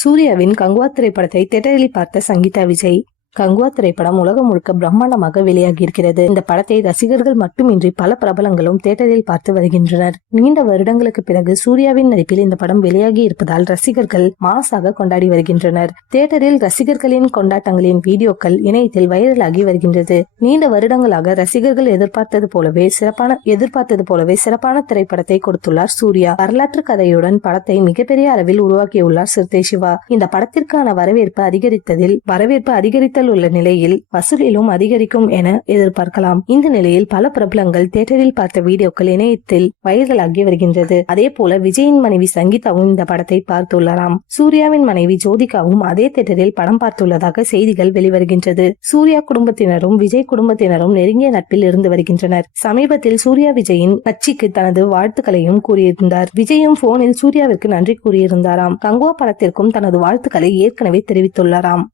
சூர்யாவின் கங்குவா திரைப்படத்தை தியேட்டரில் பார்த்த சங்கீதா விஜய். கங்குவா திரைப்படம் உலகம் முழுக்க பிரம்மாண்டமாக வெளியாகி இருக்கிறது. இந்த படத்தை ரசிகர்கள் மட்டுமின்றி பல பிரபலங்களும் தியேட்டரில் பார்த்து வருகின்றனர். நீண்ட வருடங்களுக்கு பிறகு சூர்யாவின் நடிப்பில் இந்த படம் வெளியாகி இருப்பதால் ரசிகர்கள் மாசாக கொண்டாடி வருகின்றனர். தியேட்டரில் ரசிகர்களின் கொண்டாட்டங்களின் வீடியோக்கள் இணையத்தில் வைரலாகி வருகின்றது. நீண்ட வருடங்களாக ரசிகர்கள் எதிர்பார்த்தது போலவே சிறப்பான திரைப்படத்தை கொடுத்துள்ளார் சூர்யா. வரலாற்று கதையுடன் படத்தை மிகப்பெரிய அளவில் உருவாக்கியுள்ளார் சிறுத்தை சிவா. இந்த படத்திற்கான வரவேற்பு அதிகரித்தல் உள்ள நிலையில் வசூலிலும் அதிகரிக்கும் என எதிர்பார்க்கலாம். இந்த நிலையில் பல பிரபலங்கள் தியேட்டரில் பார்த்த வீடியோக்கள் இணையத்தில் வைரலாகி வருகின்றது. அதே போல விஜயின் மனைவி சங்கீதாவும் இந்த படத்தை பார்த்துள்ளாராம். சூர்யாவின் மனைவி ஜோதிகாவும் அதே தியேட்டரில் படம் பார்த்துள்ளதாக செய்திகள் வெளிவருகின்றது. சூர்யா குடும்பத்தினரும் விஜய் குடும்பத்தினரும் நெருங்கிய நட்பில் இருந்து வருகின்றனர். சமீபத்தில் சூர்யா விஜயின் கட்சிக்கு தனது வாழ்த்துக்களையும் கூறியிருந்தார். விஜயும் போனில் சூர்யாவிற்கு நன்றி கூறியிருந்தாராம். கங்குவா படத்திற்கும் தனது வாழ்த்துக்களை ஏற்கனவே தெரிவித்துள்ளாராம்.